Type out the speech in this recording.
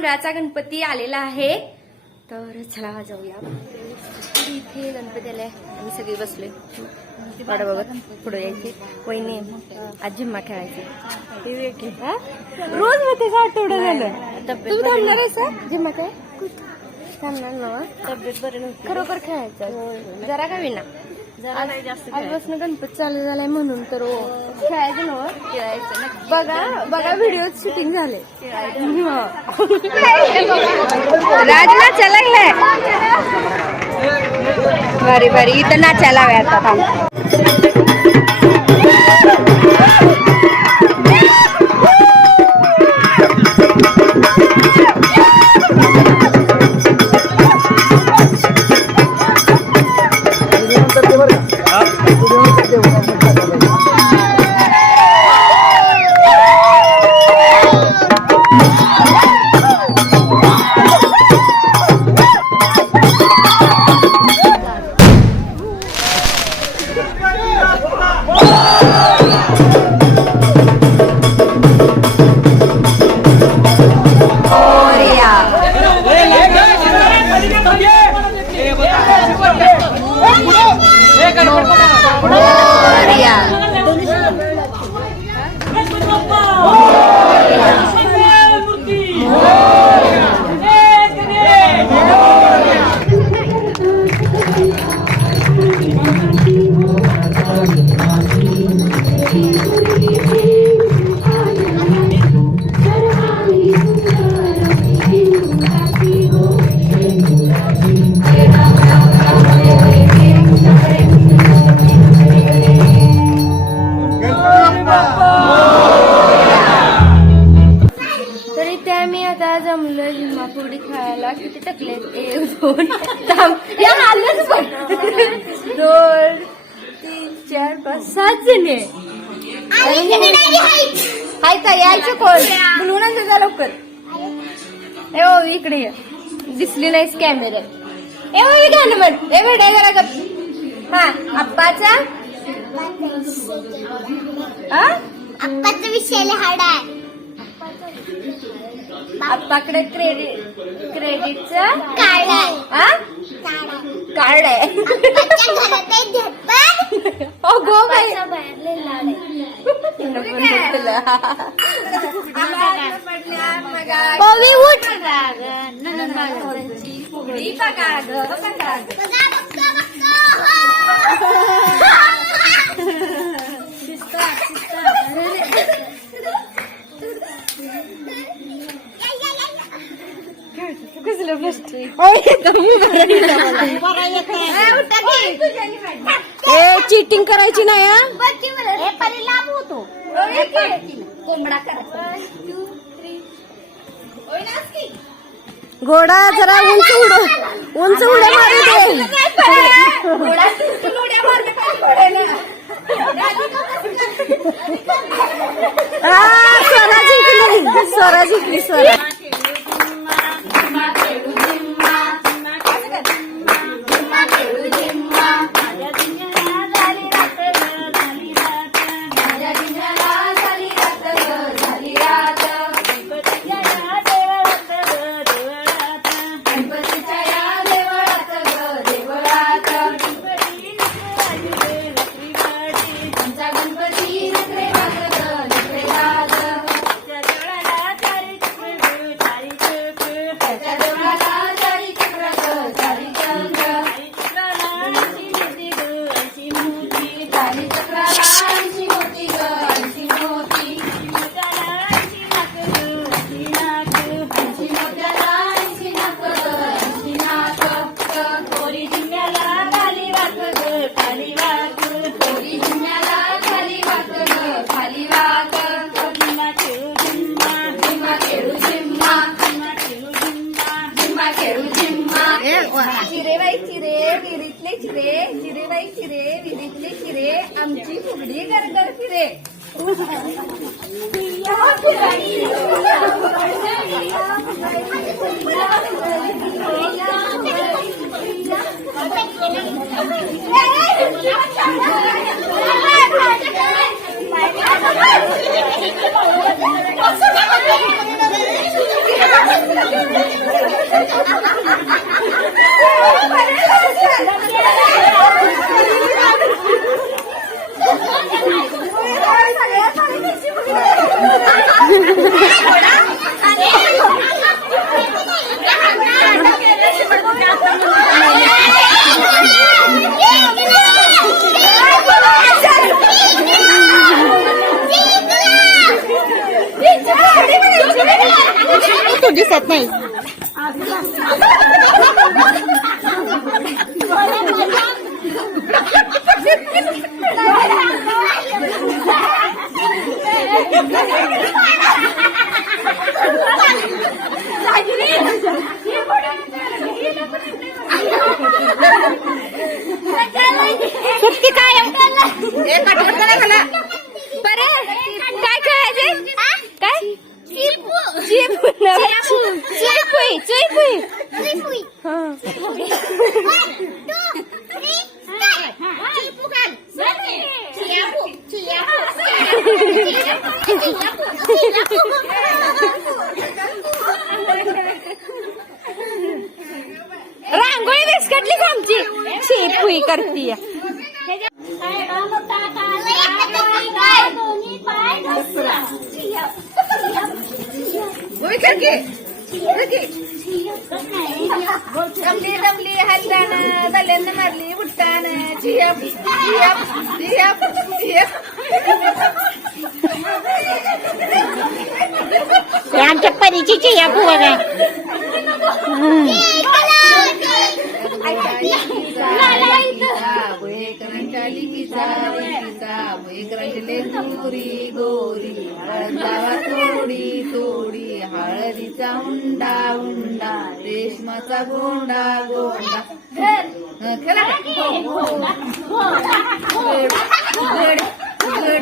मंडळाचा गणपती आलेला आहे. तर चला जाऊया. इथे गणपती आले आम्ही सगळे बसलोय. वाट बघत पुढे यायचे. वहिनी आज जिम्मा खेळायची? रोज होते का आठवडं झालं. तुम्ही थांबणार आहे सर जिम्मा काय थांबणार ना. तब्येत बरी खरोखर खेळायचं. जरा का विना? आजपासून गणपती चालू झालाय म्हणून तर हो. खेळायचं ना हो? बघा बघा व्हिडिओ शूटिंग झाले राज नाचायला लागलाय. बरी बरी. इथं नाचायला हवे आता थांब. एक दोन या आलंच पण दोन तीन चार पाच सात जणी का यायचे कोण? आणते जा लवकर. ए ओ इकडे ये. दिसली नाहीस कॅमेऱ्यात ए ओ गाणं म्हण ए भेटाय जरा गप. हा आप्पाचा? हा आप्पाचा विषय लिहाडा आहे. आप्पाकडे क्रेडिट क्रेडिटचं कार्ड आहे. हा कार्ड आहे. अगो बाई. बॉलिवूड. ग, ग. बघा कसलं बसते ए चिटिंग करायची नाही घोडा जरा उंच उड उंच उड्या मारू दे. हा, स्वरा जिंकली स्वरा विहिरीतले चिरे चिरे बाई चिरे विहिरीतले चिरे आमची फुगडी गरगर फिरे Thank you. दिसत नाही. चिपुई चिपुई रांगोळी विस्कटलीच आमची चिपुई करतीय दमली दमली हल्ल्यानं दल्यानं मारली बुट्टानं झियप झियप झियप झियप आमच्या परीची या बघा गोरी गोरी हळदावा थोडी थोडी हळदीचा उंडा उंडा रेशमाचा गोंडा गोंडा हं, खेळा गड